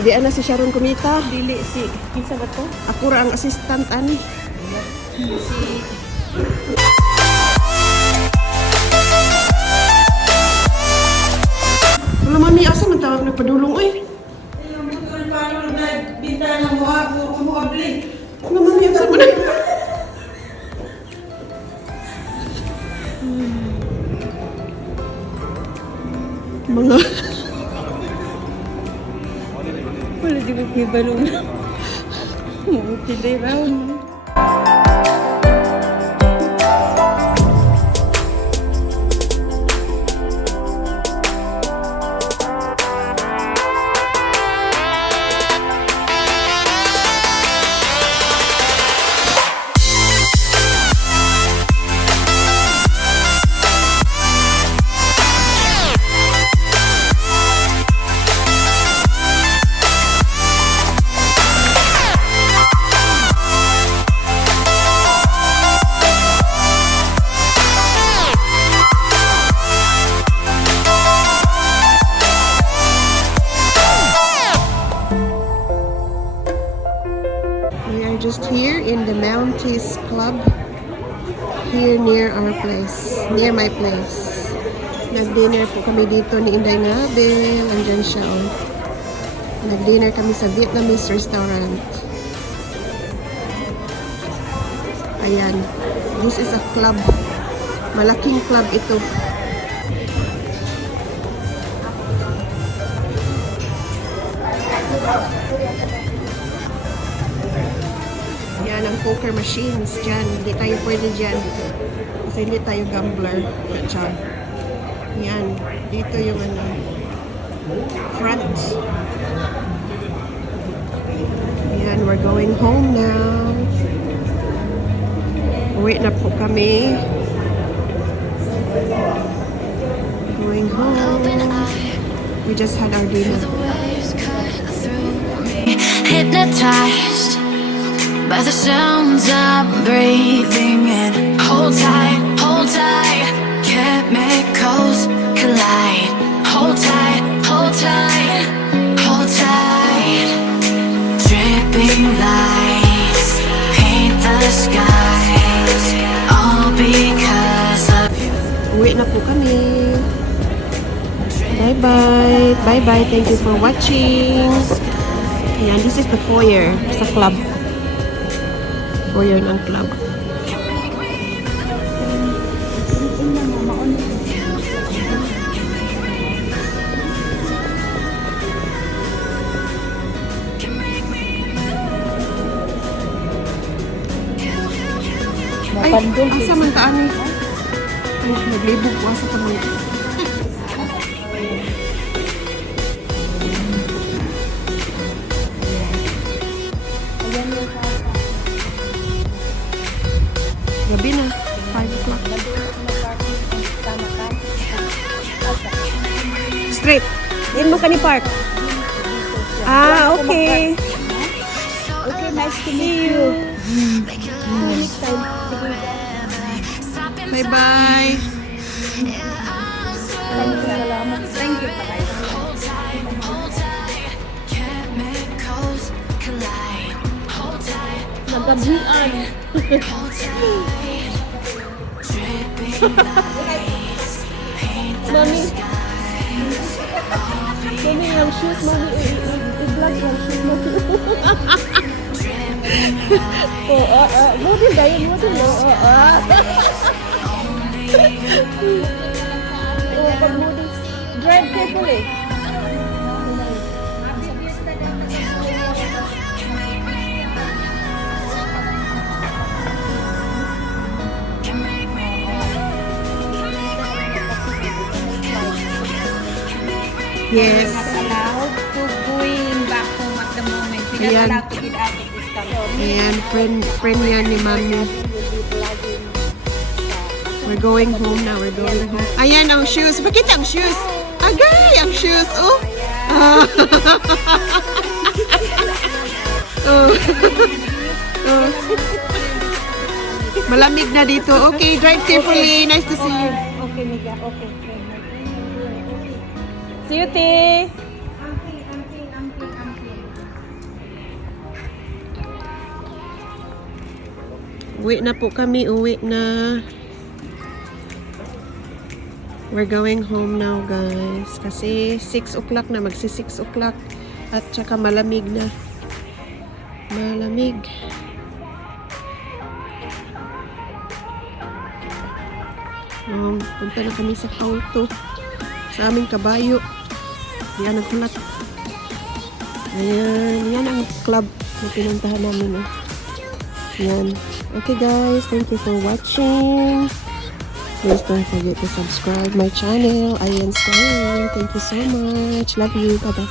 Di ana si Sharon kumita. Dili si kinsa ba to? Ako ra ang assistant ani. Si Wala mami asa man tawag nagpadulong oy. yung butol paano nagbinta ng mo abli. Wala mami asa man. Mga Wala di ko kibalong. Tilay round. We are just here in the Mounties Club here near our place, near my place. Nag-dinner po kami dito ni Inday Ngabil. Andyan siya oh. Nag-dinner kami sa Vietnamese restaurant. Ayan. This is a club. Malaking club ito. Yan ang poker machines dyan. Hindi tayo pwede dyan. Kasi hindi tayo gambler. Dyan. Yan. Dito yung ano, front. Yan. We're going home now. Uwi na po kami. Going home. We just had our dinner. Hypnotized by the sounds I'm breathing in. Hold tight, chemicals collide. Hold tight, hold tight, hold tight. Dripping lights paint the skies, all because of you. Uwi na po kami. Bye-bye. Bye-bye. Thank you for watching. Ayan, this is the foyer sa club. Foyer ng club. Ay, asa man ka ani? Ay, naglibog ko asa tamang. Gabi na, 5 o'clock. Straight. Din mo ka ni park. Ah, okay. Okay, nice to meet you. Next time. Bye-bye. Salamat. Thank you. Nagabian. Mami. Mami, yung shoot, mami. I-vlog yung shoot, mami. Model dahil model mo. Pag model. Drive carefully. Yes. Not allowed to going back home at the moment. We're not Ayan. allowed to get out of this Ayan, friend yan ni Mami. We're going home now. We're going home. Ayan ang shoes. Bakit ang shoes? Agay, ang shoes. Oh. Ah. Oh. Oh. Malamig na dito. Okay, drive carefully. Nice to see you. Okay, Miga. Okay. See you, T. Uwi na po kami. Uwi na. We're going home now, guys. Kasi 6 o'clock na. Magsi 6 o'clock. At saka malamig na. Malamig. Punta na kami sa auto. Sa aming kabayo. Yan ang kulat. Ayan. Yan ang club na pinuntahan namin. Oh. Yan. Okay, guys. Thank you for watching. Please don't forget to subscribe my channel. Ayan, Style. Thank you so much. Love you. Bye-bye.